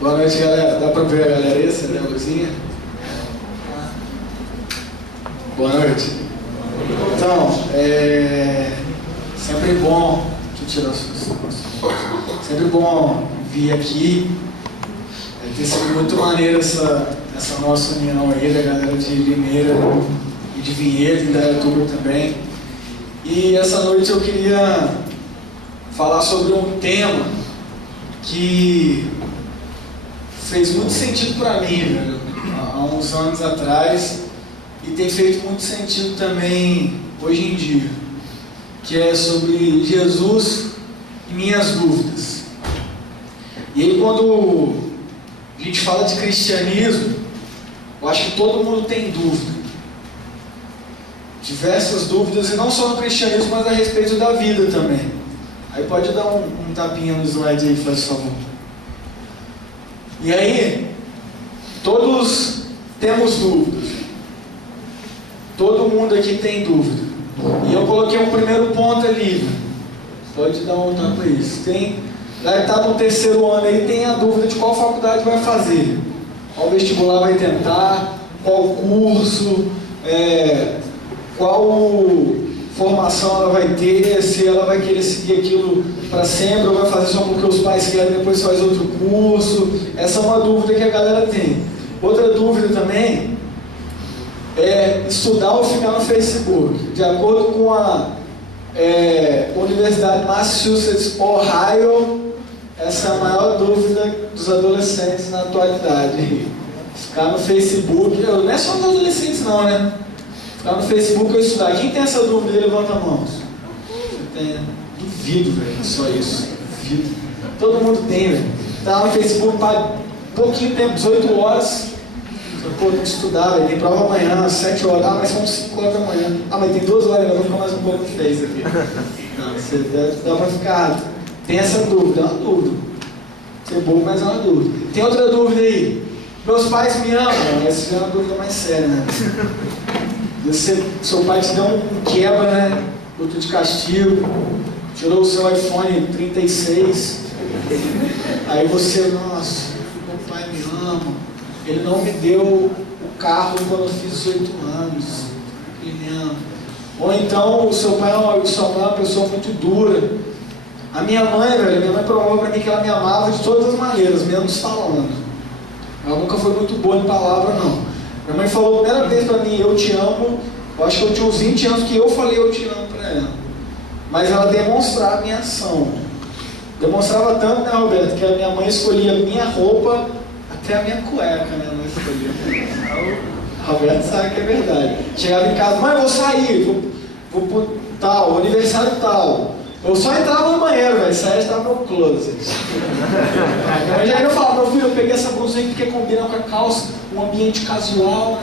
Boa noite, galera. Dá pra ver a galera aí? Acender a luzinha? Boa noite. Então, sempre bom... Deixa eu tirar os... Sempre bom vir aqui. Tem sido muito maneiro essa nossa união aí, da galera de Limeira e de Vinhedo, e da Indaiatuba também. E essa noite eu queria falar sobre um tema que fez muito sentido para mim, velho, há uns anos atrás, e tem feito muito sentido também hoje em dia, que é sobre Jesus e minhas dúvidas. E aí, quando a gente fala de cristianismo, eu acho que todo mundo tem dúvida. Diversas dúvidas, e não só no cristianismo, mas a respeito da vida também. Aí pode dar um tapinha no slide aí, faz favor. E aí, todos temos dúvidas. Todo mundo aqui tem dúvida. E eu coloquei um primeiro ponto ali. Pode dar um tapa aí. Vai estar no terceiro ano aí, tem a dúvida de qual faculdade vai fazer. Qual vestibular vai tentar, qual curso, qual formação ela vai ter, se ela vai querer seguir aquilo para sempre, ou vai fazer só porque os pais querem e depois faz outro curso. Essa é uma dúvida que a galera tem. Outra dúvida também é estudar ou ficar no Facebook. De acordo com a Universidade Massachusetts, Ohio, essa é a maior dúvida dos adolescentes na atualidade. Ficar no Facebook, não é só dos adolescentes não, né? Ficar no Facebook ou estudar. Quem tem essa dúvida, levanta a mão. Você tem, né? Duvido, velho, só isso. Duvido. Todo mundo tem, velho. Tá no Facebook, para pouquinho tempo, 18 horas. Pô, tem que estudar, velho. Tem prova amanhã, às 7 horas. Ah, mas são 5 horas da manhã. Ah, mas tem 2 horas, eu vou ficar mais um pouco que fez aqui. Não, você dá pra ficar. Tem essa dúvida, é uma dúvida. Ser bobo, mas é uma dúvida. Tem outra dúvida aí. Meus pais me amam. Essa é uma dúvida mais séria, né? Seu pai te deu um quebra, né? Outro de castigo. Tirou o seu iPhone 36. Aí você, nossa, meu pai me ama. Ele não me deu o carro quando eu fiz 18 anos. Ele me ama. Ou então o seu pai ou sua mãe é uma pessoa muito dura. A minha mãe, velho, minha mãe provou pra mim que ela me amava de todas as maneiras, menos falando. Ela nunca foi muito boa em palavra, não. Minha mãe falou a primeira vez pra mim, eu te amo. Eu acho que eu tinha uns 20 anos que eu falei eu te amo pra ela. Mas ela demonstrava a minha ação. Demonstrava tanto, né, Roberto, que a minha mãe escolhia a minha roupa, até a minha cueca, né, ela escolhia. O Roberto sabe que é verdade. Chegava em casa, mãe, eu vou sair, vou pro tal, aniversário tal. Eu só entrava no banheiro, velho, saia estava no closet. Mas aí eu falava, meu filho, eu peguei essa blusa aí porque combina com a calça, um ambiente casual.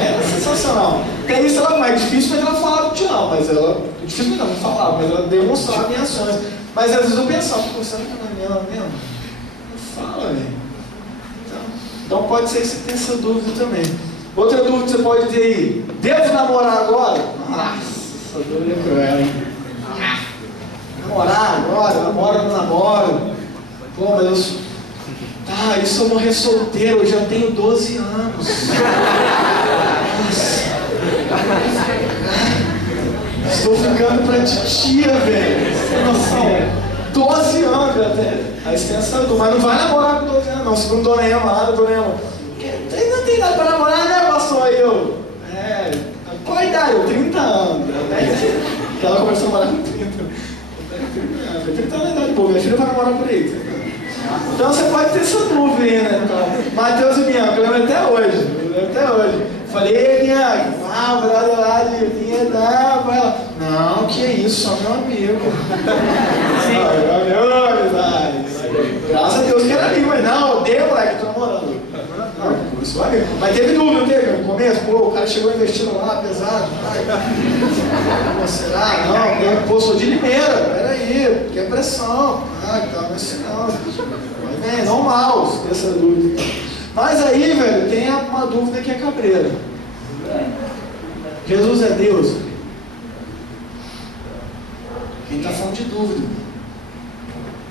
É sensacional. Tem isso, ela é difícil, mas ela falava que te amo, mas ela. Difícil não falava, mas ela demonstrava minhas ações. Mas às vezes eu pensava, pô, será que ela me ama mesmo? Não fala, velho. Então pode ser que você tenha essa dúvida também. Outra dúvida que você pode ter aí, devo namorar agora? Nossa. Dúvida é cruel, hein? Namorar agora, namoro ou não namoro? Pô, mas eu sou... Tá, e se eu morrer solteiro, eu já tenho 12 anos. Nossa. Estou ficando pra titia, velho. Você tem noção? 12 anos até. Aí você pensa, mas não vai namorar com 12 anos, não. Se não tô nem amado, tô nem amado. Não tem nada pra namorar, né, pastor? Aí eu. Qual a idade? 30 anos. Que ela começou a namorar com 30. 30 anos é idade boa, minha filha vai namorar por aí. Então você pode ter essa dúvida aí, né? Então, Matheus e Bianca, eu lembro até hoje. Falei, Bianca, brother lá de Vinhedo, não, que isso, só meu amigo. Meu amizade. Graças a Deus que era amigo, mas não, odeio, moleque, tô namorando. Não, isso vai ver. Mas teve dúvida, não teve? No começo, pô, o cara chegou investindo lá, pesado. Ai, será? Não, pô, sou de Limeira, peraí, que é pressão. Tá, mas não. Mas normal, se tem essa dúvida. Mas aí, velho, tem uma dúvida que é cabreira. Jesus é Deus? Quem está falando de dúvida?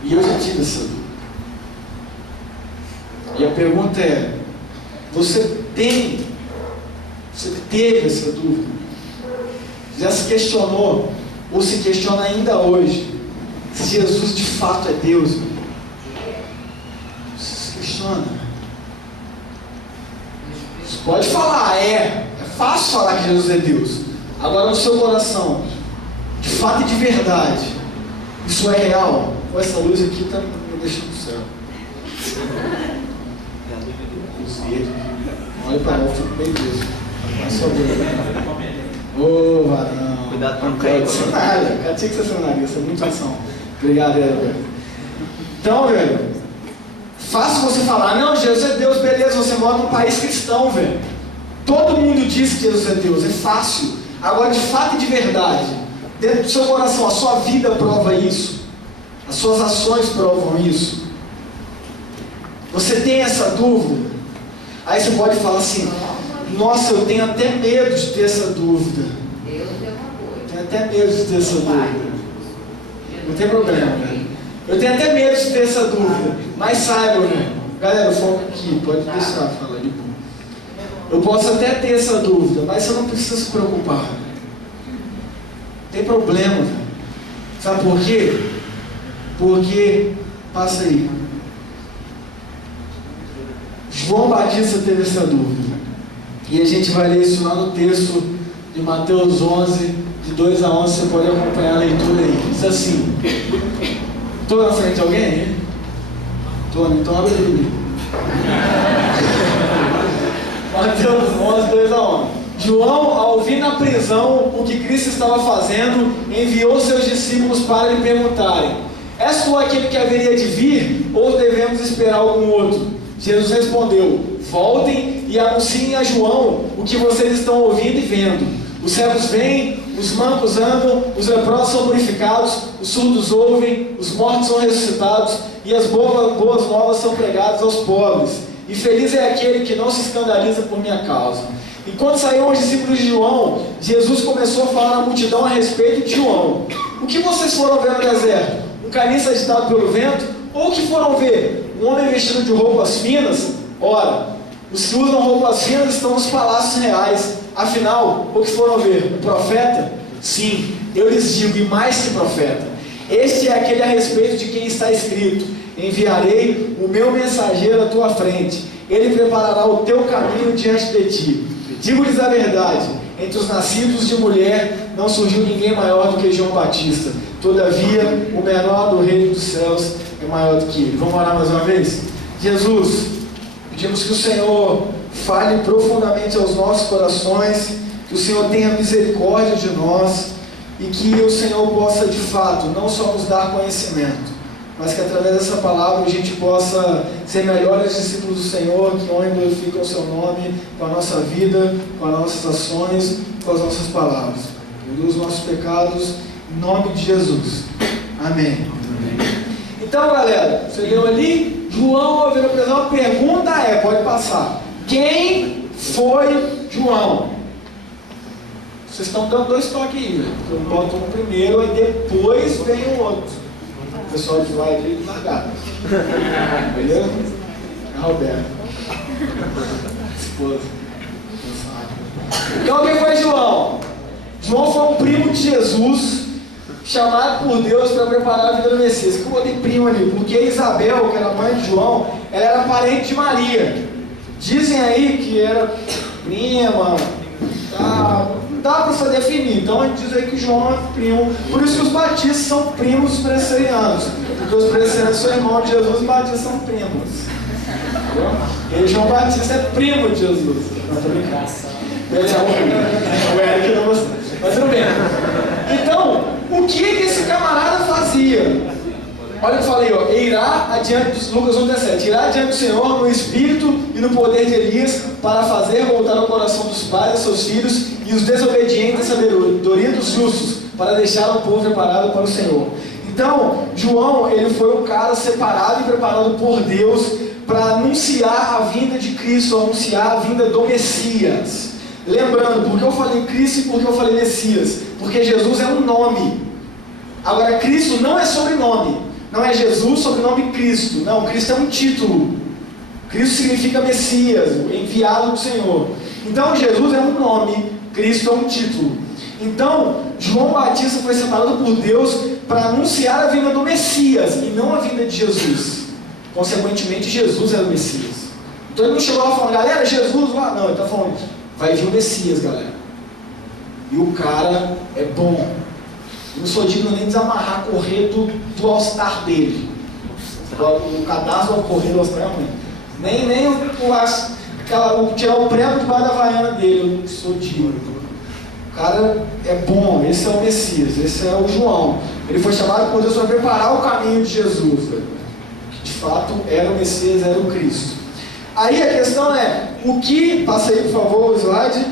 E eu já tive essa dúvida. E a pergunta é, você teve essa dúvida? Já se questionou, ou se questiona ainda hoje, se Jesus de fato é Deus? Você se questiona? Você pode falar, é fácil falar que Jesus é Deus. Agora no seu coração, de fato e de verdade, isso é real? Com essa luz aqui está me deixando no céu. Olha para lá, eu fico bem preso. Ô, varão. Cuidado para não cair. Cenário, cara, tinha que ser essa é muita ação. Obrigado, velho. Então, velho, fácil você falar, não, Jesus é Deus, beleza, você mora num país cristão, velho. Todo mundo diz que Jesus é Deus, é fácil. Agora, de fato e de verdade, dentro do seu coração, a sua vida prova isso. As suas ações provam isso. Você tem essa dúvida? Aí você pode falar assim, nossa, eu tenho até medo de ter essa dúvida. Tenho até medo de ter essa dúvida. Não tem problema, velho. Eu tenho até medo de ter essa dúvida. Mas saiba, velho. Galera, foca aqui, pode deixar falar de boa. Eu posso até ter essa dúvida, mas você não precisa se preocupar. Não tem problema, velho. Sabe por quê? Porque, passa aí. João Batista teve essa dúvida. E a gente vai ler isso lá no texto de Mateus 11, de 2 a 11, você pode acompanhar a leitura aí. Diz assim: estou na frente de alguém? Estou, então abre aí. Mateus 11, 2 a 11. João, ao ouvir na prisão o que Cristo estava fazendo, enviou seus discípulos para lhe perguntarem: és tu aquele que haveria de vir, ou devemos esperar algum outro? Jesus respondeu: voltem e anunciem a João o que vocês estão ouvindo e vendo. Os cegos veem, os mancos andam, os leprosos são purificados, os surdos ouvem, os mortos são ressuscitados, e as boas novas são pregadas aos pobres. E feliz é aquele que não se escandaliza por minha causa. Enquanto saíam os discípulos de João, Jesus começou a falar à multidão a respeito de João. O que vocês foram ver no deserto? Um caniço agitado pelo vento? Ou o que foram ver? Um homem vestido de roupas finas? Ora, os que usam roupas finas estão nos palácios reais. Afinal, o que foram ver? Um profeta? Sim, eu lhes digo, e mais que profeta. Este é aquele a respeito de quem está escrito: enviarei o meu mensageiro à tua frente. Ele preparará o teu caminho diante de ti. Digo-lhes a verdade, entre os nascidos de mulher não surgiu ninguém maior do que João Batista. Todavia, o menor do reino dos céus é maior do que ele. Vamos orar mais uma vez? Jesus, pedimos que o Senhor fale profundamente aos nossos corações, que o Senhor tenha misericórdia de nós e que o Senhor possa de fato não só nos dar conhecimento, mas que através dessa palavra a gente possa ser melhores discípulos do Senhor, que honrem e glorificam o seu nome com a nossa vida, com as nossas ações, com as nossas palavras. Perdoa os nossos pecados, em nome de Jesus. Amém. Então, galera, você leu ali, João ouviu a prisão, a pergunta é, pode passar: quem foi João? Vocês estão dando 2 toques aí, velho. Eu boto um primeiro e depois vem o outro. O pessoal de lá é de devagar. Beleza? É Roberto. Esposa. Então quem foi João? João foi um primo de Jesus, chamado por Deus para preparar a vida do Messias. Que eu botei primo ali? Porque Isabel, que era mãe de João, ela era parente de Maria. Dizem aí que era prima, tá? Não dá para se definir. Então a gente diz aí que João é primo. Por isso que os batistas são primos dos presbiterianos. Porque os presbiterianos são irmãos de Jesus e os batistas são primos. E João Batista é primo de Jesus. Não, tô brincando. Ele é o Eric não gostou. Mas tudo bem. Então, o que esse camarada fazia? Olha o que eu falei, ó. Irá adiante, Lucas 1,17. Irá adiante do Senhor no espírito e no poder de Elias, para fazer voltar ao coração dos pais a seus filhos e os desobedientes a sabedoria dos justos, para deixar o povo preparado para o Senhor. Então, João, ele foi um cara separado e preparado por Deus para anunciar a vinda de Cristo, anunciar a vinda do Messias. Lembrando, por que eu falei Cristo e por que eu falei Messias? Porque Jesus é um nome. Agora, Cristo não é sobrenome. Não é Jesus, sobrenome Cristo. Não, Cristo é um título. Cristo significa Messias, o enviado do Senhor. Então Jesus é um nome, Cristo é um título. Então João Batista foi separado por Deus para anunciar a vinda do Messias e não a vinda de Jesus. Consequentemente, Jesus era o Messias. Então ele não chegou lá falando, galera, Jesus lá. Não, ele está falando, vai vir o Messias, galera. E o cara é bom. Eu não sou digno nem de desamarrar a correr do All-Star dele. O cadastro ao correr do All-Star é ruim. Nem tirar o prego debaixo da havaiana dele. Eu não sou digno. O cara é bom. Esse é o Messias. Esse é o João. Ele foi chamado por Deus para preparar o caminho de Jesus. Que de fato era o Messias, era o Cristo. Aí a questão é, passa aí por favor o slide,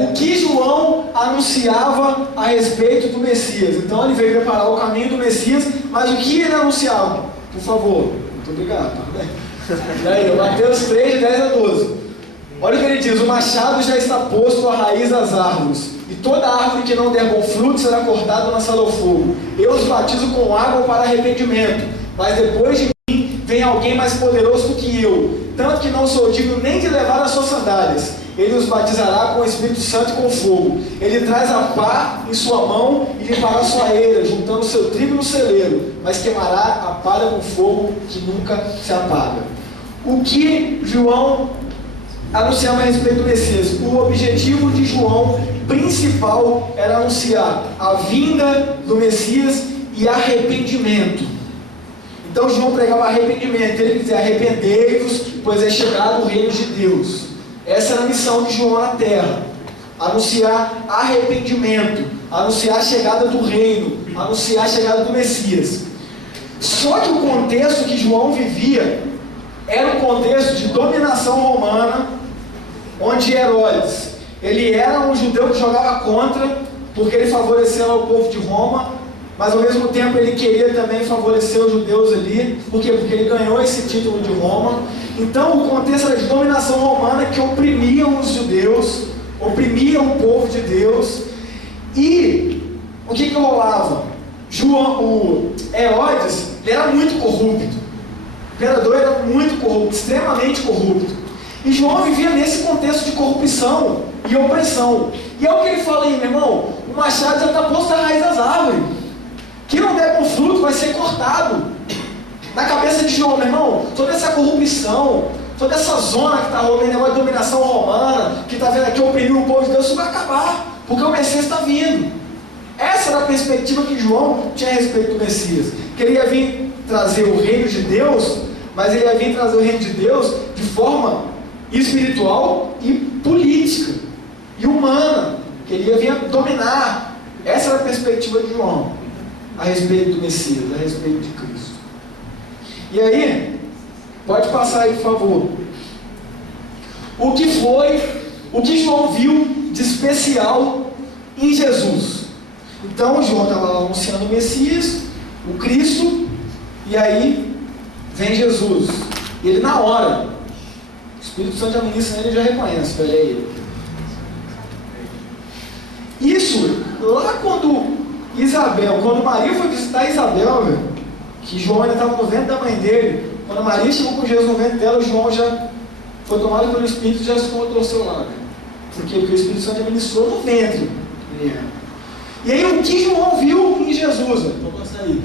o que João anunciava a respeito do Messias. Então ele veio preparar o caminho do Messias, mas o que ele anunciava? Por favor, muito obrigado, parabéns. E aí, Mateus 3, 10 a 12. Olha o que ele diz, o machado já está posto à raiz das árvores, e toda árvore que não der bom fruto será cortada e lançada ao fogo. Eu os batizo com água para arrependimento, mas depois de vem alguém mais poderoso do que eu, tanto que não sou digno nem de levar as suas sandálias. Ele os batizará com o Espírito Santo e com fogo. Ele traz a pá em sua mão e limpará sua eira, juntando o seu trigo no celeiro, mas queimará a palha com fogo que nunca se apaga. O que João anunciava a respeito do Messias? O objetivo de João principal era anunciar a vinda do Messias e arrependimento. Então João pregava arrependimento, ele dizia, arrependei-vos, pois é chegado o reino de Deus. Essa era a missão de João na terra, anunciar arrependimento, anunciar a chegada do reino, anunciar a chegada do Messias. Só que o contexto que João vivia era um contexto de dominação romana, onde Herodes, ele era um judeu que jogava contra, porque ele favoreceu o povo de Roma, mas ao mesmo tempo ele queria também favorecer os judeus ali. Por quê? Porque ele ganhou esse título de Roma. Então o contexto era de dominação romana que oprimiam os judeus, oprimiam o povo de Deus. E o que rolava? O Herodes, ele era muito corrupto. O imperador era muito corrupto, extremamente corrupto. E João vivia nesse contexto de corrupção e opressão. E é o que ele fala aí, meu irmão, o machado já está posto à raiz das árvores. Que não der bom fruto vai ser cortado. Na cabeça de João, meu irmão, toda essa corrupção, toda essa zona que está rolando, negócio de dominação romana, que está vendo aqui oprimir o povo de Deus, isso vai acabar, porque o Messias está vindo. Essa era a perspectiva que João tinha a respeito do Messias. Que ele ia vir trazer o reino de Deus, mas ele ia vir trazer o reino de Deus de forma espiritual e política e humana, que ele ia vir dominar. Essa era a perspectiva de João a respeito do Messias, a respeito de Cristo. E aí, pode passar aí, por favor. O que João viu de especial em Jesus? Então, João estava anunciando o Messias, o Cristo, e aí vem Jesus. E ele, na hora, o Espírito Santo já ministra nele e já reconhece, olha ele. Isso, lá quando Maria foi visitar Isabel, que João ainda estava no ventre da mãe dele, quando Maria chegou com Jesus no ventre dela, João já foi tomado pelo Espírito e já se encontrou ao seu lado. Por quê? Porque o Espírito Santo administrou no ventre. E aí o que João viu em Jesus? Vou passar aí.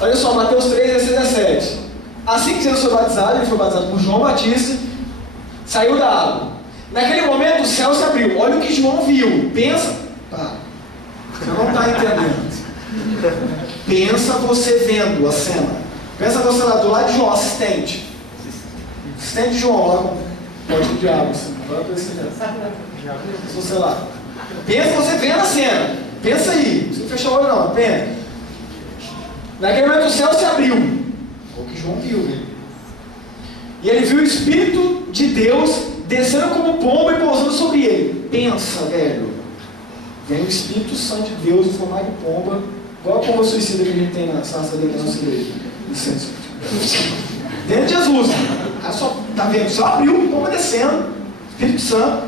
Olha só, Mateus 3, 16 a 17. Assim que Jesus foi batizado, ele foi batizado por João Batista, saiu da água. Naquele momento o céu se abriu. Olha o que João viu. Pensa. Você não está entendendo. Pensa você vendo a cena. Pensa você lá do lado de João, assistente de João, lá com o código de água. Agora se você lá. Pensa você vendo a cena. Pensa aí. Não fecha o olho não, pensa. Naquele momento o céu se abriu. É o que João viu, né? E ele viu o Espírito de Deus descendo como pomba e pousando sobre ele. Pensa, velho. Vem o Espírito Santo de Deus em formato de pomba, igual a pomba suicida que a gente tem na sarça dentro da nossa igreja. Licença. Dentro de Jesus. O cara só está vendo, só abriu, pomba descendo. Espírito Santo.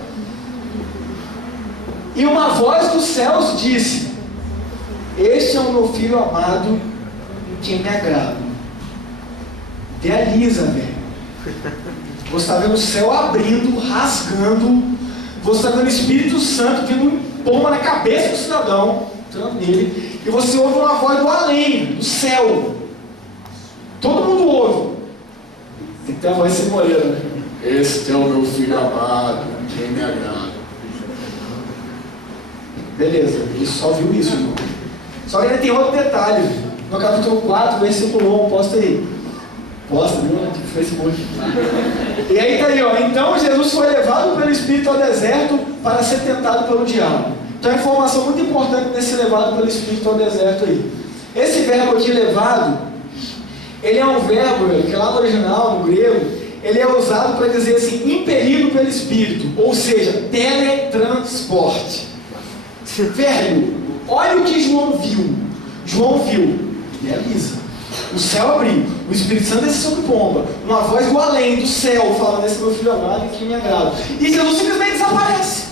E uma voz dos céus disse: Este é o meu filho amado, em quem me agrado. Idealiza, velho. Você está vendo o céu abrindo, rasgando. Você está vendo o Espírito Santo vindo um pomba na cabeça do cidadão, entrando nele. E você ouve uma voz do além, do céu. Todo mundo ouve. Tem que ter a voz sem moleira, né? Este é o meu filho amado, quem me agrada. Beleza, ele só viu isso, irmão. Só que ainda tem outro detalhe. No capítulo 4, versículo 1, posta aí. Posta, viu? No Facebook. E aí tá aí, ó. Então Jesus foi levado pelo Espírito ao deserto para ser tentado pelo diabo. Então, uma informação muito importante nesse levado pelo Espírito ao deserto aí. Esse verbo aqui, levado, ele é um verbo que lá no original, no grego, ele é usado para dizer assim, impelido pelo Espírito, ou seja, teletransporte. Velho, olha o que João viu. João viu, realiza. O céu abriu, o Espírito Santo desceu sobre pomba, uma voz do além, do céu, falando: esse meu filho amado que me agrada. E Jesus simplesmente desaparece.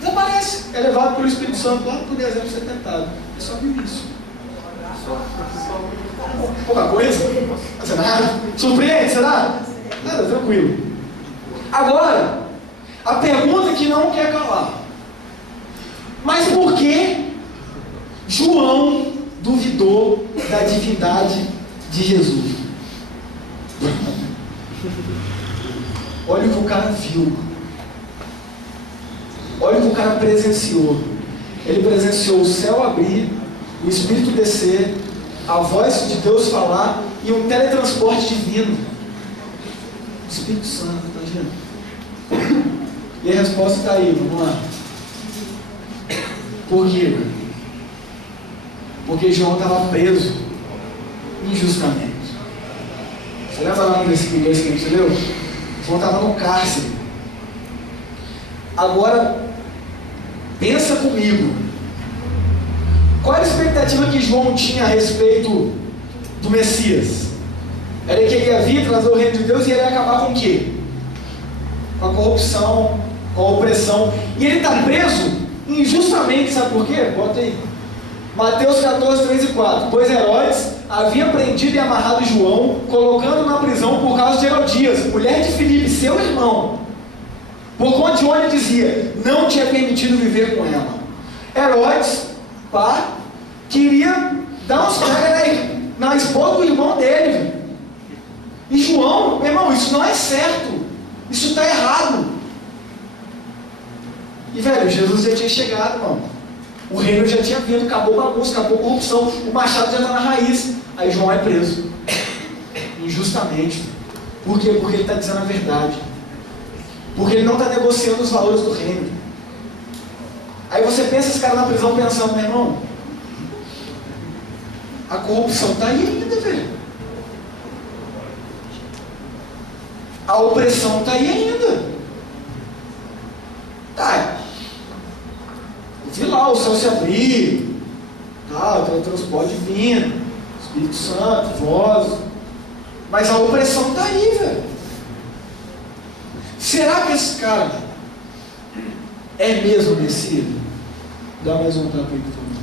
Desaparece. É levado pelo Espírito Santo lá para o deserto ser tentado. É só viu isso. Pouca coisa? Nada? Surpreende, será? Nada, tranquilo. Agora, a pergunta que não quer calar. Mas por que João duvidou da divindade de Jesus? Olha o que o cara viu. Olha o que o cara presenciou. Ele presenciou o céu abrir, o Espírito descer, a voz de Deus falar e um teletransporte divino. O Espírito Santo, tá vendo? E a resposta está aí, vamos lá. Por quê? Porque João estava preso injustamente. Você lembra lá no versículo 2 que a gente leu? João estava no cárcere. Agora, pensa comigo. Qual era a expectativa que João tinha a respeito do Messias? Era que ele ia vir, trazer o reino de Deus e ele ia acabar com o quê? Com a corrupção, com a opressão. E ele está preso injustamente, sabe por quê? Bota aí. Mateus 14, 3 e 4. Pois Herodes havia prendido e amarrado João, colocando na prisão por causa de Herodias, mulher de Filipe, seu irmão. Por conta de onde dizia, não tinha permitido viver com ela. Herodes, pá, queria dar uns pega na esposa do irmão dele. E João, meu irmão, isso não é certo. Isso está errado. E velho, Jesus já tinha chegado, irmão. O reino já tinha vindo, acabou a bagunça, acabou a corrupção, o machado já está na raiz. Aí João é preso. Injustamente. Por quê? Porque ele está dizendo a verdade. Porque ele não está negociando os valores do reino. Aí você pensa esse cara na prisão pensando, meu irmão, a corrupção está aí ainda, velho. A opressão está aí ainda. Tá. Vi lá o céu se abrir, tá, o transporte vindo, Espírito Santo, voz. Mas a opressão está aí, velho. Será que esse cara é mesmo Messias? Dá mais um tapa aí, por favor.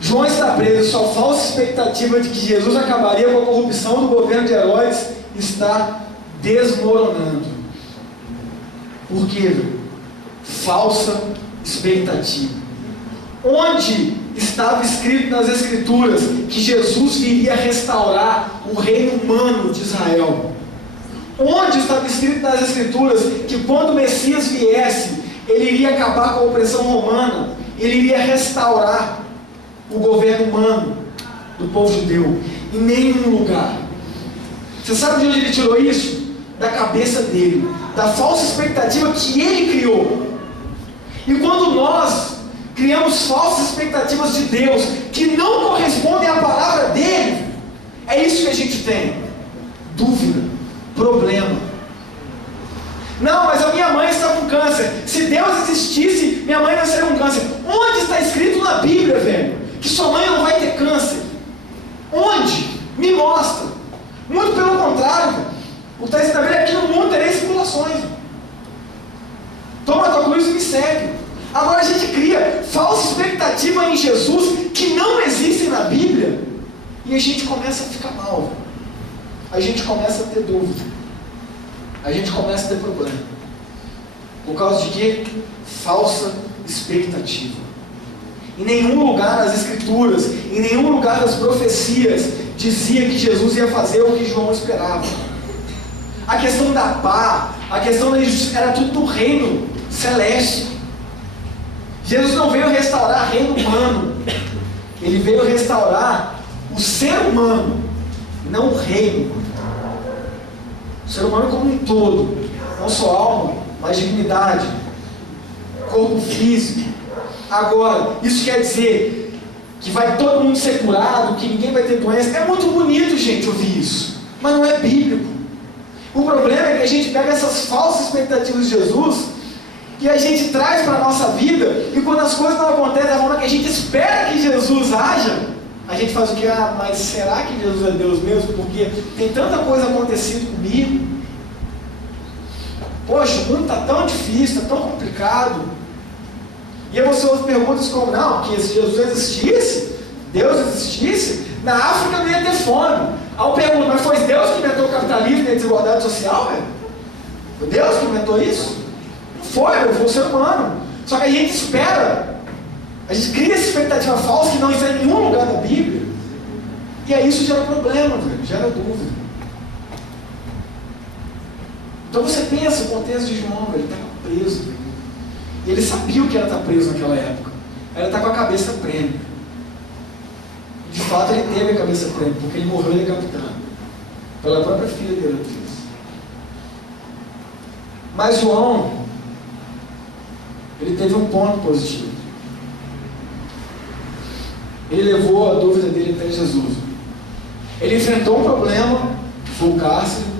João está preso, sua falsa expectativa de que Jesus acabaria com a corrupção do governo de Herodes está desmoronando. Por quê, velho? Falsa expectativa. Onde estava escrito nas Escrituras que Jesus viria restaurar o reino humano de Israel? Onde estava escrito nas Escrituras que quando o Messias viesse, ele iria acabar com a opressão romana, ele iria restaurar o governo humano do povo judeu? Em nenhum lugar. Você sabe de onde ele tirou isso? Da cabeça dele, da falsa expectativa que ele criou. E quando nós criamos falsas expectativas de Deus que não correspondem à palavra dele, é isso que a gente tem: dúvida, problema. Não, mas a minha mãe está com câncer. Se Deus existisse, minha mãe não seria com câncer. Onde está escrito na Bíblia, velho, que sua mãe não vai ter câncer? Onde? Me mostra. Muito pelo contrário, velho. O que está escrito na Bíblia é que no mundo tereis tribulações. Toma a tua cruz e me segue. Agora a gente cria falsa expectativa em Jesus que não existem na Bíblia e a gente começa a ficar mal. a gente começa a ter dúvida. A gente começa a ter problema. Por causa de quê? Falsa expectativa. Em nenhum lugar nas Escrituras, em nenhum lugar das profecias, dizia que Jesus ia fazer o que João esperava. A questão da paz, a questão da justiça, era tudo do reino celeste. Jesus não veio restaurar o reino humano. Ele veio restaurar o ser humano, não o reino. O ser humano como um todo, não só alma, mas dignidade, corpo físico. Agora, isso quer dizer que vai todo mundo ser curado, que ninguém vai ter doença. É muito bonito, gente, ouvir isso, mas não é bíblico. O problema é que a gente pega essas falsas expectativas de Jesus e a gente traz para a nossa vida, e quando as coisas não acontecem da forma que a gente espera que Jesus haja, a gente faz o que? Ah, mas será que Jesus é Deus mesmo? Porque tem tanta coisa acontecendo comigo. Poxa, o mundo está tão difícil, está tão complicado. E aí você ouve perguntas como, não, porque se Jesus existisse, Deus existisse, na África não ia ter fome. Aí eu pergunto, mas foi Deus que inventou o capitalismo e a desigualdade social, velho? Foi Deus que inventou isso? Não foi o ser humano. Só que a gente espera, a gente cria essa expectativa falsa que não está em nenhum lugar da Bíblia. E aí isso gera problema, velho, gera dúvida. Então você pensa o contexto de João, ele estava preso, velho. E ele sabia o que era estar preso naquela época. Era estar com a cabeça prêmio. De fato ele teve a cabeça prêmio, porque ele morreu decapitado pela própria filha de Herodes. Mas João, ele teve um ponto positivo. Ele levou a dúvida dele até Jesus. Ele enfrentou um problema, que foi o cárcere.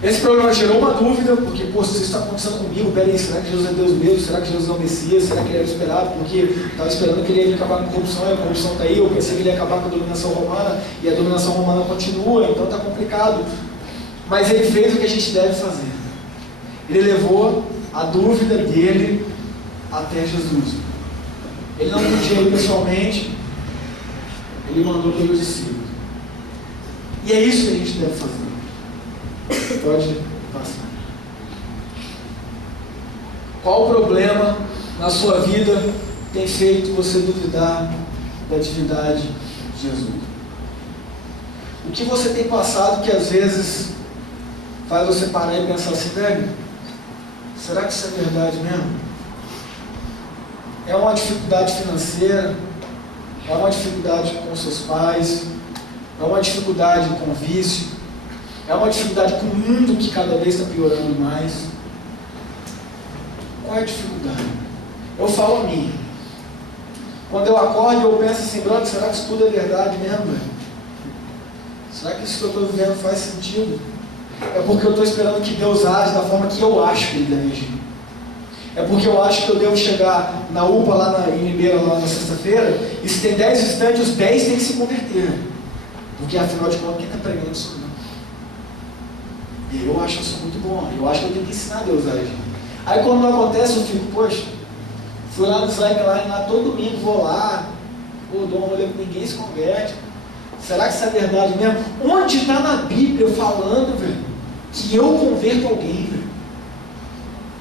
Esse problema gerou uma dúvida, porque, pô, se isso está acontecendo comigo, peraí, será que Jesus é Deus mesmo? Será que Jesus é o Messias? Será que ele era esperado? Porque eu estava esperando que ele ia acabar com a corrupção, e a corrupção caiu, eu pensei que ele ia acabar com a dominação romana, e a dominação romana continua, então está complicado. Mas ele fez o que a gente deve fazer. Ele levou a dúvida dele até Jesus. Ele não podia ir pessoalmente, ele mandou pelos discípulos. E é isso que a gente deve fazer. Pode passar. Qual o problema na sua vida tem feito você duvidar da divindade de Jesus? O que você tem passado que às vezes faz você parar e pensar assim, velho, será que isso é verdade mesmo? É uma dificuldade financeira? É uma dificuldade com seus pais? É uma dificuldade com o vício? É uma dificuldade com o mundo que cada vez está piorando mais? Qual é a dificuldade? Eu falo a mim. Quando eu acordo eu penso assim, brother, será que isso tudo é verdade mesmo, velho? Será que isso que eu estou vivendo faz sentido? É porque eu estou esperando que Deus age da forma que eu acho que Ele deve agir. É porque eu acho que eu devo chegar na UPA lá em Limeira, lá na sexta-feira, e se tem 10 visitantes, os 10 têm que se converter. Porque afinal de contas, quem está pregando isso não? E eu acho isso muito bom. Eu acho que eu tenho que ensinar Deus a agir. Aí quando não acontece, eu fico, poxa, fui lá no Slackline, lá todo domingo, vou lá, pô, dou uma olhada, ninguém se converte. Será que isso é verdade mesmo? Onde está na Bíblia falando, velho, que eu converto alguém, velho?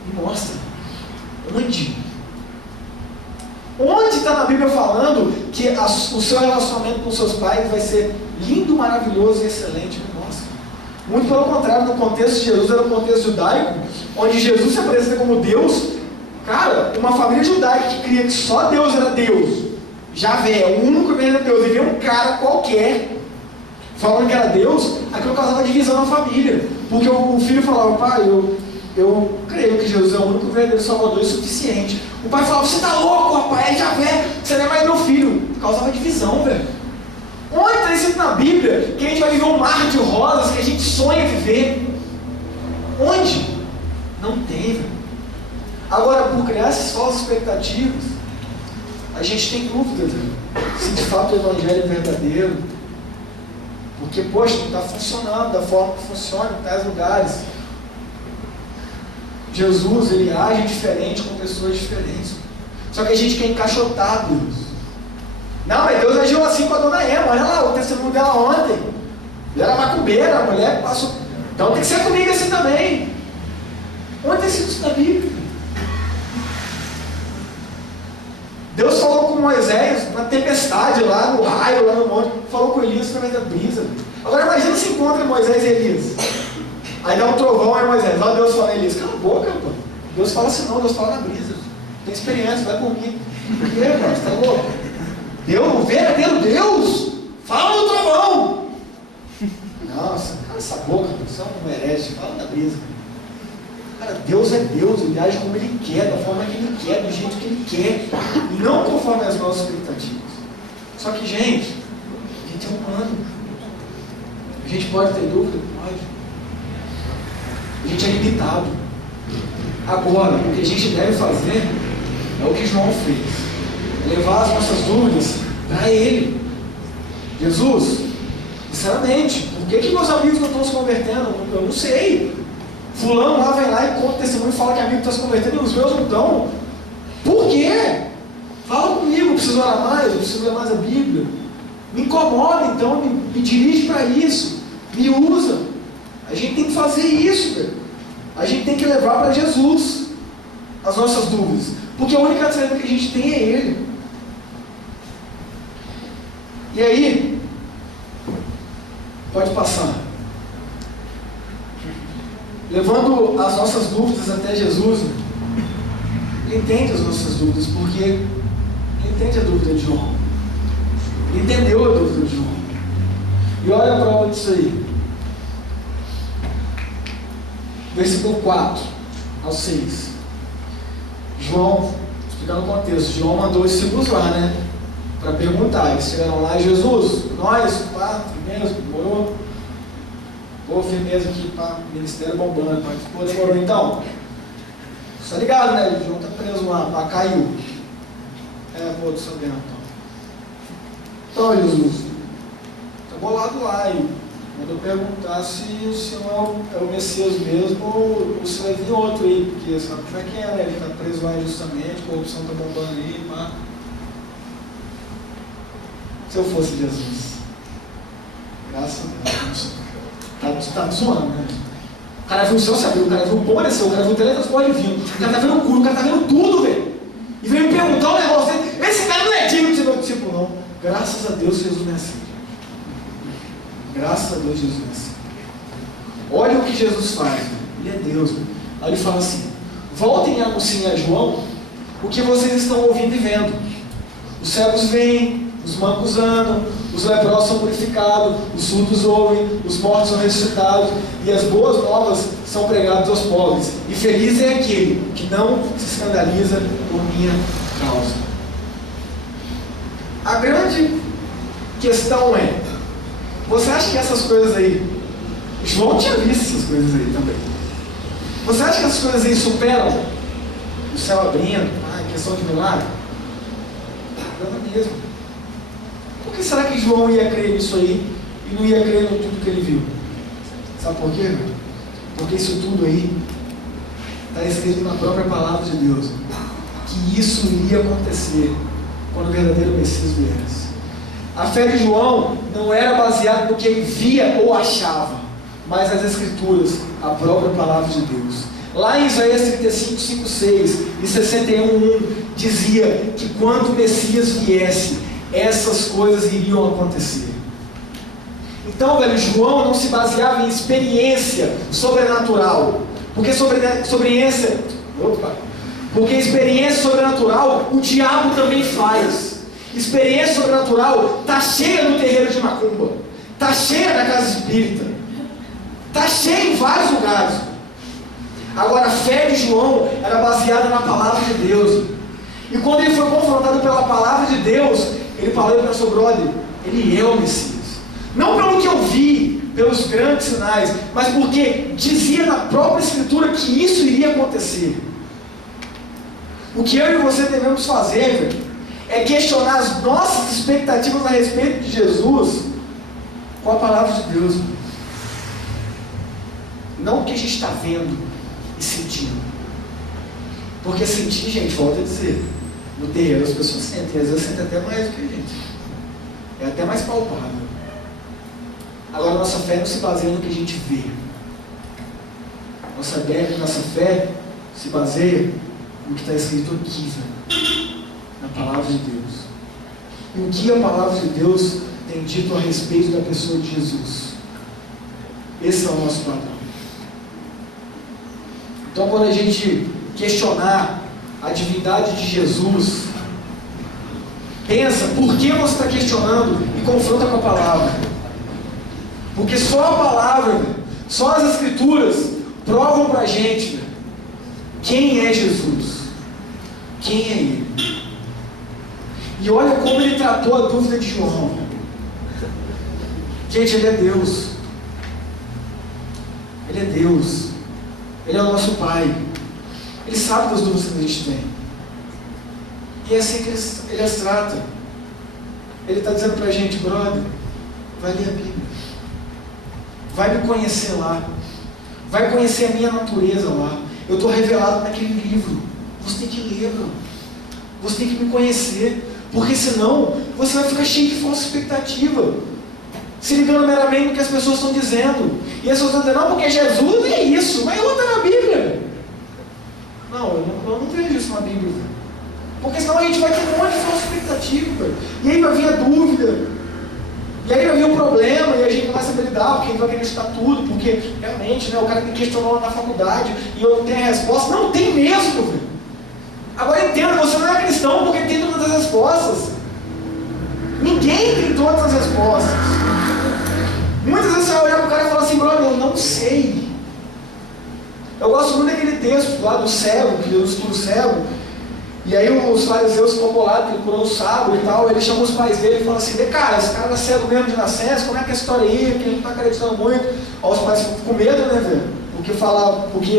Me mostra. Onde? Onde está na Bíblia falando que o seu relacionamento com seus pais vai ser lindo, maravilhoso e excelente? Me mostra. Muito pelo contrário, no contexto de Jesus era um contexto judaico, onde Jesus se apresenta como Deus. Cara, uma família judaica que cria que só Deus era Deus, Javé, o único verdadeiro Deus, e vê um cara qualquer falando que era Deus, aquilo causava divisão na família. Porque o filho falava, pai, eu creio que Jesus é o único verdadeiro Salvador e suficiente. O pai falava, você está louco, rapaz, é Javé, você não é mais meu filho. Causava divisão, velho. Onde está escrito na Bíblia que a gente vai viver um mar de rosas que a gente sonha viver? Onde? Não tem, velho. Agora, por criar essas falsas expectativas, a gente tem dúvidas, velho, se de fato o Evangelho é verdadeiro. Porque, poxa, não está funcionando da forma que funciona em tais lugares. Jesus, ele age diferente com pessoas diferentes. Só que a gente quer encaixotar Deus. Não, mas Deus agiu assim com a dona Ema. Olha lá o testemunho dela ontem. Ele era macumbeira, a mulher passou. Então tem que ser comigo assim também. Onde tem sido isso na Bíblia? Deus falou com Moisés na tempestade, lá no raio, lá no monte. Falou com Elias através da brisa. Agora imagina se encontra Moisés e Elias. Aí dá um trovão, aí Moisés, olha Deus fala, Elias, cala a boca, pô. Deus fala assim, não, Deus fala na brisa. Tem experiência, vai por mim. Por quê, mano? Você tá louco? Deus, o verdadeiro Deus, fala no trovão. Nossa, cala essa boca, você é um herege, fala na brisa. Cara, Deus é Deus, Ele age como Ele quer, da forma que Ele quer, do jeito que Ele quer, e não conforme as nossas expectativas. Só que, gente, a gente é humano. A gente pode ter dúvida? Pode. A gente é limitado. Agora, o que a gente deve fazer é o que João fez. Levar as nossas dúvidas para Ele. Jesus, sinceramente, por que meus amigos não estão se convertendo? Eu não sei. Fulano lá vem lá e conta testemunho e fala que amigo está se convertendo e os meus não estão. Por quê? Fala comigo, eu preciso orar mais, eu preciso ler mais a Bíblia. Me incomoda então, me dirige para isso. Me usa. A gente tem que fazer isso, velho. A gente tem que levar para Jesus as nossas dúvidas. Porque a única saída que a gente tem é Ele. E aí, pode passar. Levando as nossas dúvidas até Jesus, Ele entende as nossas dúvidas, porque Ele entende a dúvida de João. Ele entendeu a dúvida de João. E olha a prova disso aí. Versículo 4 ao 6. João, explicando o contexto, João mandou os discípulos lá, né? Para perguntar. Eles chegaram lá, Jesus, nós, pá, firmeza, demorou? Pô, firmeza aqui, pá, ministério bombando, pá, pô, demorou então. Você tá ligado, né? O João tá preso lá, pá, caiu. Pô, tô sabendo, então. Então, Jesus, tá bolado lá e mandou perguntar se o Senhor é o Messias mesmo ou se vai vir outro aí, porque sabe como é que é, né? Ele está preso lá injustamente, a corrupção está bombando aí, pá. Se eu fosse Jesus, graças a Deus, tá zoando, né? O cara viu o céu se abrir, o cara viu o pão descer, o cara viu o teletransporte vindo, o cara tá vendo o curo, o cara tá vendo tudo, velho. E veio me perguntar um negócio dele, esse cara não é digno de ser meu discípulo, não. Graças a Deus, Jesus não é assim. Graças a Deus, Jesus é assim. Olha o que Jesus faz, Ele é Deus. Aí Ele fala assim: voltem e anunciem a João o que vocês estão ouvindo e vendo. Os cegos veem, os mancos andam, os leprosos são purificados, os surdos ouvem, os mortos são ressuscitados, e as boas novas são pregadas aos pobres. E feliz é aquele que não se escandaliza por minha causa. A grande questão é: você acha que essas coisas aí, João tinha visto essas coisas aí também, você acha que essas coisas aí superam o céu abrindo, a questão de milagre? Não mesmo. Por que será que João ia crer nisso aí e não ia crer em tudo que ele viu? Sabe por quê? Porque isso tudo aí está escrito na própria palavra de Deus, que isso iria acontecer quando o verdadeiro Messias viesse. A fé de João não era baseada no que ele via ou achava, mas nas Escrituras, a própria palavra de Deus. Lá em Isaías 35, 5, 6 e 61, 1, dizia que quando o Messias viesse, essas coisas iriam acontecer. Então, velho, João não se baseava em experiência sobrenatural, porque experiência sobrenatural o diabo também faz. Experiência sobrenatural está cheia no terreiro de macumba, está cheia na casa espírita, está cheia em vários lugares. Agora, a fé de João era baseada na palavra de Deus. E quando ele foi confrontado pela palavra de Deus, ele falou para o seu brother: ele é o Messias. Não pelo que eu vi, pelos grandes sinais, mas porque dizia na própria Escritura que isso iria acontecer. O que eu e você devemos fazer, velho, é questionar as nossas expectativas a respeito de Jesus com a palavra de Deus. Não o que a gente está vendo e sentindo. Porque sentir, gente, volta a dizer, no terreiro as pessoas sentem, às vezes sentem até mais do que a gente. É até mais palpável. Agora, nossa fé não se baseia no que a gente vê. Nossa fé se baseia no que está escrito aqui, velho, na palavra de Deus. E o que a palavra de Deus tem dito a respeito da pessoa de Jesus. Esse é o nosso padrão. Então, quando a gente questionar a divindade de Jesus, pensa por que você está questionando e confronta com a palavra. Porque só a palavra, só as escrituras provam para a gente quem é Jesus, quem é Ele. E olha como Ele tratou a dúvida de João. Gente, Ele é Deus. Ele é Deus. Ele é o nosso Pai. Ele sabe das dúvidas que a gente tem. E é assim que Ele as trata. Ele está dizendo para a gente, brother, vai ler a Bíblia. Vai me conhecer lá. Vai conhecer a minha natureza lá. Eu estou revelado naquele livro. Você tem que ler, bro. Você tem que me conhecer. Porque senão, você vai ficar cheio de falsa expectativa. Se ligando meramente no que as pessoas estão dizendo. E as pessoas estão dizendo, não, porque Jesus é isso. Mas outra na Bíblia. Não, eu não vejo isso na Bíblia. Porque senão a gente vai ter um monte de falsa expectativa. E aí vai vir a dúvida. E aí vai vir um problema, e a gente começa a lidar, porque a gente vai querer estudar tudo, porque realmente, né, o cara me questionou na faculdade, e eu não tenho a resposta. Não, tem mesmo, velho. Agora entenda, você não é cristão porque tem todas as respostas. Ninguém tem todas as respostas. Muitas vezes você vai olhar para o cara e falar assim, brother, eu não sei. Eu gosto muito daquele texto lá do cego, que Deus estuda o cego. E aí os fariseus ficam bolados, porque ele curou o sábado e tal. Ele chama os pais dele e fala assim, cara, esse cara era cego mesmo de nascença, como é que é a história aí? Que a gente não está acreditando muito. Aí os pais ficam com medo, né, velho? Porque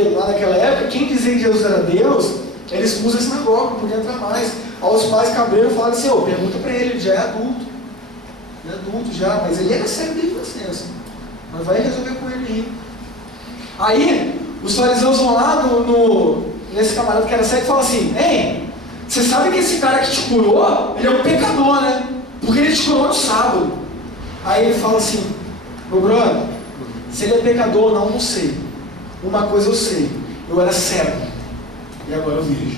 lá naquela época, quem dizia que Jesus era Deus, ele expulsa a sinagoga, não podia entrar mais. Aí os pais cabreiros falaram assim, pergunta para ele já é adulto. Ele é adulto já, mas ele era cego desde nascença. Mas vai resolver com ele aí. Aí, os fariseus vão lá nesse camarada que era cego e falam assim, ei, você sabe que esse cara que te curou, ele é um pecador, né? Porque ele te curou no sábado. Aí ele fala assim, meu brother, se ele é pecador ou não, não sei. Uma coisa eu sei, eu era cego. E agora eu vejo.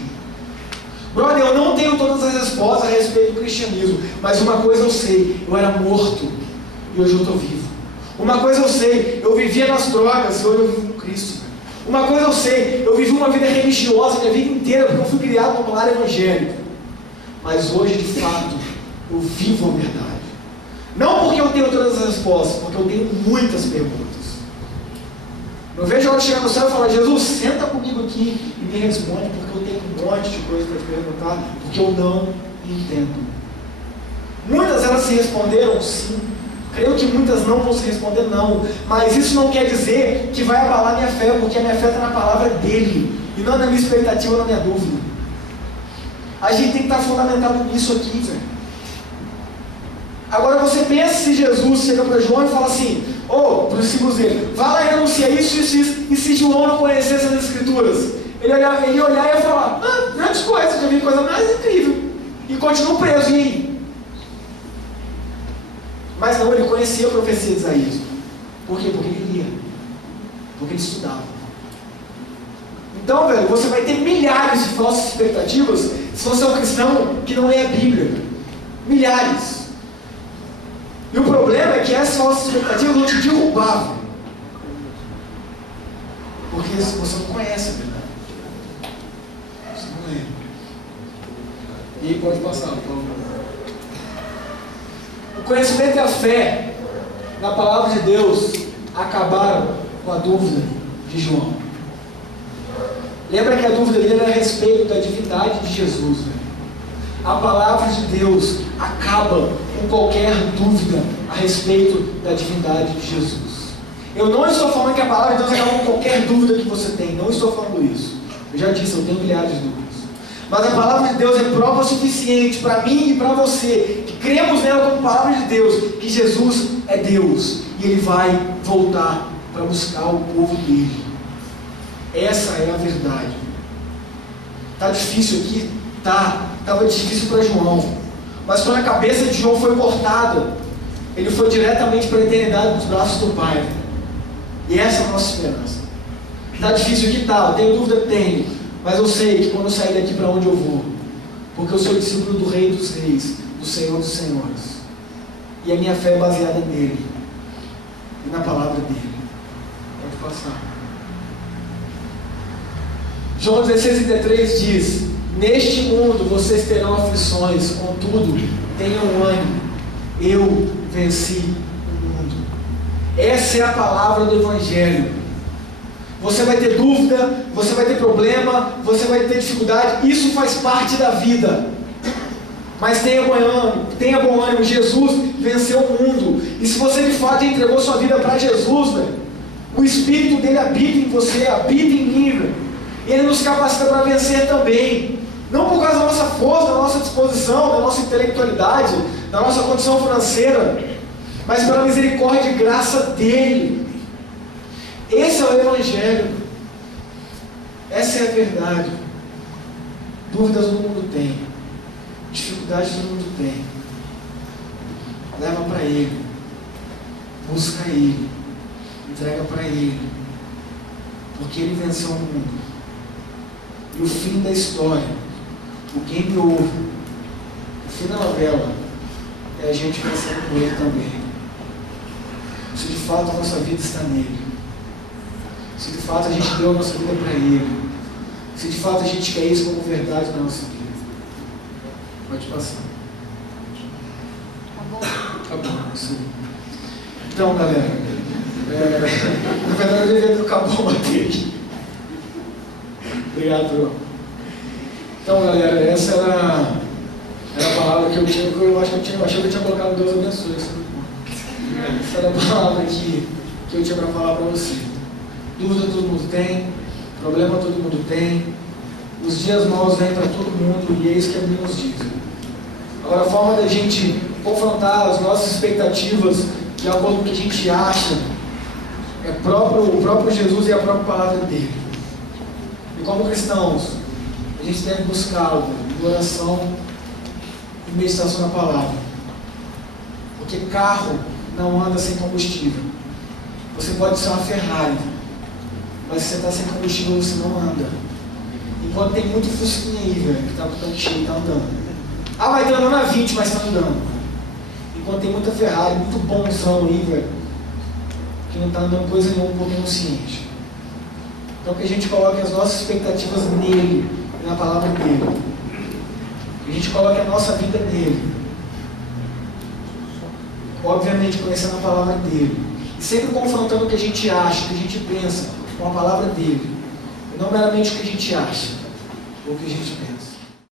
Brother, eu não tenho todas as respostas a respeito do cristianismo, mas uma coisa eu sei, eu era morto e hoje eu estou vivo. Uma coisa eu sei, eu vivia nas drogas e hoje eu vivo com Cristo. Uma coisa eu sei, eu vivi uma vida religiosa minha vida inteira porque eu fui criado no lar evangélico. Mas hoje, de fato, eu vivo a verdade. Não porque eu tenho todas as respostas, porque eu tenho muitas perguntas. Eu vejo a hora de chegar no céu e falar, Jesus, senta comigo aqui e me responde, porque eu tenho um monte de coisa para te perguntar, porque eu não entendo. Muitas elas se responderam sim. Creio que muitas não vão se responder não. Mas isso não quer dizer que vai abalar minha fé, porque a minha fé está na palavra dele, e não na minha expectativa ou na minha dúvida. A gente tem que estar fundamentado nisso aqui, velho. Agora você pensa se Jesus chega para João e fala assim, para os discípulos dele, vai lá e anuncia isso, e se João não conhecesse as escrituras? Ele ia olhar e ia falar, grandes coisas, já vi coisa mais incrível. E continua preso, e aí? Mas não, ele conhecia a profecia de Isaías. Por quê? Porque ele lia. Porque ele estudava. Então, velho, você vai ter milhares de falsas expectativas se você é um cristão que não lê a Bíblia. Milhares. E o problema é que essas falsas expectativas vão te derrubar, velho. Porque você não conhece a verdade. Você não lê. E aí pode passar, por favor. O conhecimento e a fé na palavra de Deus acabaram com a dúvida de João. Lembra que a dúvida dele era a respeito da divindade de Jesus, velho. A palavra de Deus acaba com qualquer dúvida a respeito da divindade de Jesus. Eu não estou falando que a palavra de Deus acaba com qualquer dúvida que você tem. Não estou falando isso. Eu já disse, eu tenho milhares de dúvidas. Mas a palavra de Deus é prova suficiente para mim e para você, que cremos nela como palavra de Deus, que Jesus é Deus. E Ele vai voltar para buscar o povo dele. Essa é a verdade. Está difícil aqui? Tá. Estava difícil para João. Mas quando a cabeça de João foi cortada, Ele foi diretamente para a eternidade nos braços do Pai. E essa é a nossa esperança. Está difícil aqui? Tá. Tenho dúvida? Tenho. Mas eu sei que quando eu sair daqui, para onde eu vou? Porque eu sou discípulo do Rei dos Reis, do Senhor dos Senhores. E a minha fé é baseada nele. E na palavra dele. Pode passar. João 16,33 diz: neste mundo vocês terão aflições, contudo, tenham ânimo. Eu venci o mundo. Essa é a palavra do Evangelho. Você vai ter dúvida, você vai ter problema, você vai ter dificuldade. Isso faz parte da vida. Mas tenha bom ânimo. Jesus venceu o mundo. E se você de fato entregou sua vida para Jesus, velho, o Espírito dele habita em você, habita em mim, velho. E ele nos capacita para vencer também. Não por causa da nossa força, da nossa disposição, da nossa intelectualidade, da nossa condição financeira, mas pela misericórdia e graça dele. Esse é o Evangelho. Essa é a verdade. Dúvidas o mundo tem. Dificuldades o mundo tem. Leva para Ele. Busca Ele. Entrega para Ele. Porque Ele venceu o mundo. E o fim da história, o game over, o fim da novela, é a gente vencendo com Ele também. Se de fato a nossa vida está nele. Se de fato a gente deu a nossa vida para Ele. Se de fato a gente quer isso como verdade na nossa vida. Pode passar. Tá bom, sim. Então, galera, na verdade eu devia trocar a bomba dele. Obrigado, Bruno. Então, galera, essa era a palavra que eu tinha, eu achei que eu tinha colocado Deus abençoe. Essa era a palavra que eu tinha para falar para você. Dúvida todo mundo tem, problema todo mundo tem, os dias maus vêm para todo mundo e é isso que a Bíblia nos diz. Agora, a forma da gente confrontar as nossas expectativas de acordo com o que a gente acha é o próprio Jesus e a própria palavra dele. E como cristãos, a gente deve buscá-lo em oração e meditação na palavra. Porque carro não anda sem combustível. Você pode ser uma Ferrari, mas se você está sem combustível, você não anda. Enquanto tem muito fusquinha aí, velho, que está com tanque cheio, está andando. Ah, mas está andando a 20, mas está andando. Enquanto tem muita Ferrari, muito bonzão aí, velho, que não está andando coisa nenhuma, um pouco inconsciente. Então que a gente coloque as nossas expectativas nele, na palavra dele. Que a gente coloque a nossa vida nele. Obviamente conhecendo a palavra dele. E sempre confrontando o que a gente acha, o que a gente pensa, com a palavra dele. E não meramente o que a gente acha, ou o que a gente pensa.